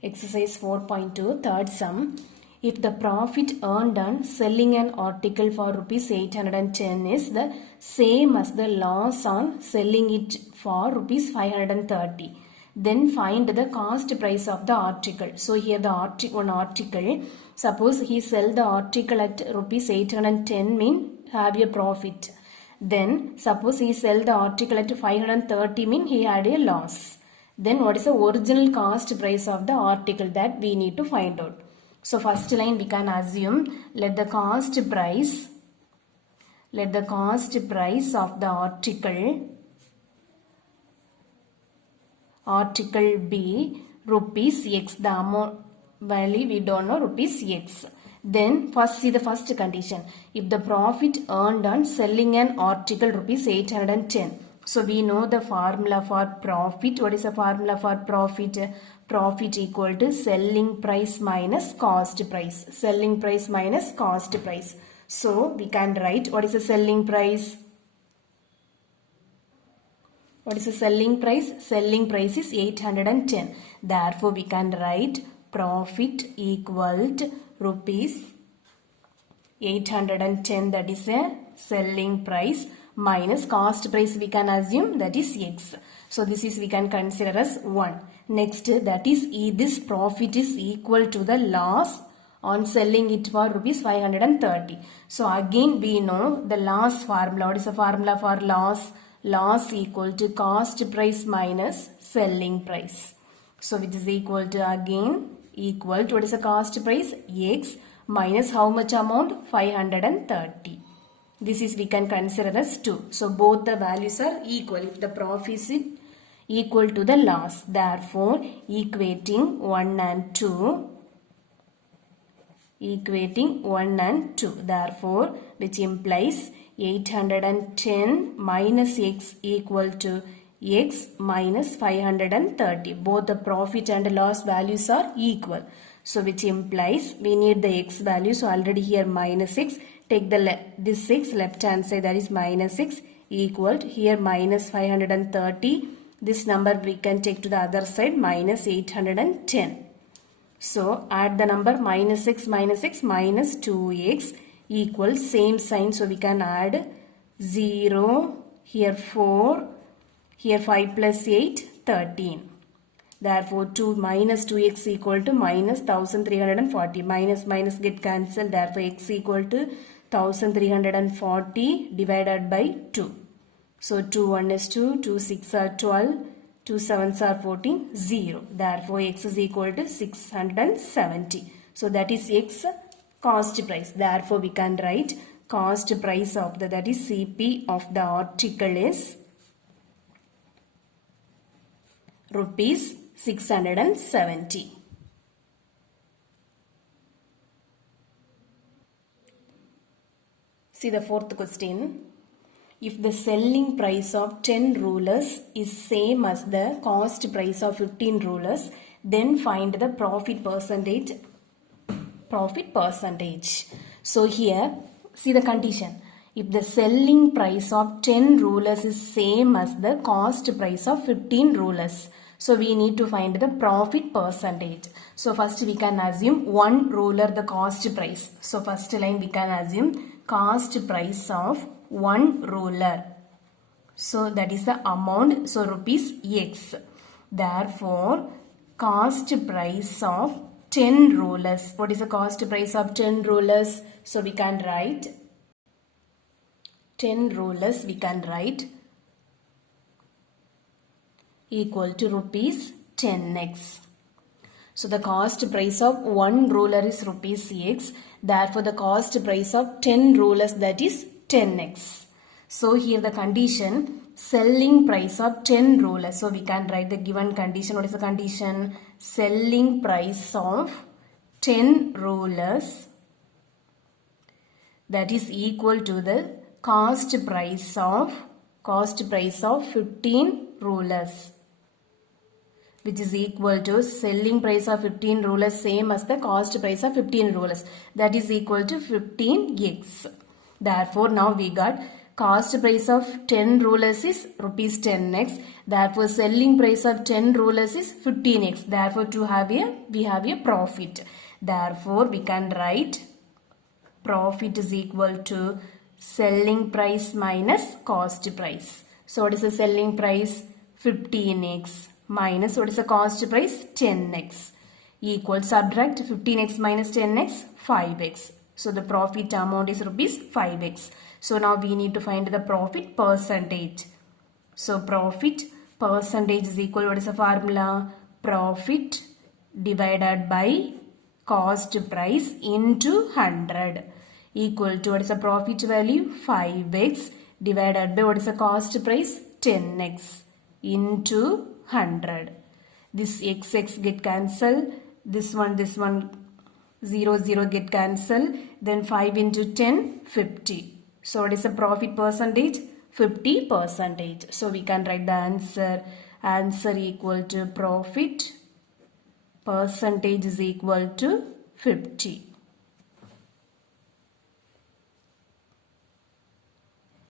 Exercise 4.2, third sum. If the profit earned on selling an article for rupees 810 is the same as the loss on selling it for rupees 530, then find the cost price of the article. So here the one article, suppose he sell the article at rupees 810 mean have a profit. Then suppose he sell the article at 530 mean he had a loss. Then what is the original cost price of the article that we need to find out. So first line we can assume let the cost price of the article be rupees X, the amount value we don't know, rupees X. Then first see the first condition. If the profit earned on selling an article rupees 810. So we know the formula for profit. What is the formula for profit? Profit equal to selling price minus cost price. Selling price minus cost price. So we can write what is the selling price? What is the selling price? Selling price is 810. Therefore we can write profit equal to rupees 810, that is a selling price, minus cost price we can assume that is X. So this is we can consider as 1. Next, that is this profit is equal to the loss on selling it for rupees 530. So again we know the loss formula. What is the formula for loss? Loss equal to cost price minus selling price. So which is equal to again equal to what is the cost price? X minus how much amount? 530. This is we can consider as 2. So both the values are equal if the profit is equal to the loss. Therefore equating 1 and 2. Equating 1 and 2. Therefore which implies 810 minus X equal to X minus 530. Both the profit and loss values are equal. So which implies we need the X value. So already here minus 6. Take this 6 left hand side, that is minus 6 equal to here minus 530. This number we can take to the other side minus 810. So add the number minus 6 minus 2x equals same sign. So we can add 0, here 4, here 5 plus 8, 13. Therefore 2 minus 2x equal to minus 1340. Minus minus get cancelled. Therefore x equal to 1340 divided by 2. So 2 1 is 2, 2 6 are 12, 2 7s are 14, 0. Therefore x is equal to 670. So that is x cost price. Therefore we can write cost price of that is CP of the article is rupees 670. See the fourth question. If the selling price of 10 rulers is same as the cost price of 15 rulers, then find the profit percentage. So here see the condition. If the selling price of 10 rulers is same as the cost price of 15 rulers, so we need to find the profit percentage. So first we can assume 1 ruler the cost price. So first line we can assume cost price of 1 ruler. So that is the amount. So rupees X. Therefore cost price of 10 rulers. What is the cost price of 10 rulers? So we can write 10 rulers we can write equal to rupees 10x. So the cost price of 1 ruler is rupees X. Therefore the cost price of 10 rulers that is 10x. So here the condition selling price of 10 rulers. So we can write the given condition. What is the condition? Selling price of 10 rulers that is equal to the cost price of 15 rulers, which is equal to selling price of 15 rulers same as the cost price of 15 rulers, that is equal to 15x. Therefore now we got cost price of 10 rulers is rupees 10x. Therefore, selling price of 10 rulers is 15x. Therefore, we have a profit. Therefore, we can write profit is equal to selling price minus cost price. So, what is the selling price? 15x minus what is the cost price? 10x. Equal, subtract 15x minus 10x, 5x. So the profit amount is rupees 5x. So now we need to find the profit percentage. So profit percentage is equal, what is the formula? Profit divided by cost price into 100 equal to what is the profit value? 5x divided by what is the cost price? 10x into 100. This x get cancelled. This one 0 get cancelled. Then 5 into 10, 50. So what is the profit percentage? 50%. So we can write the answer. Answer equal to profit percentage is equal to 50.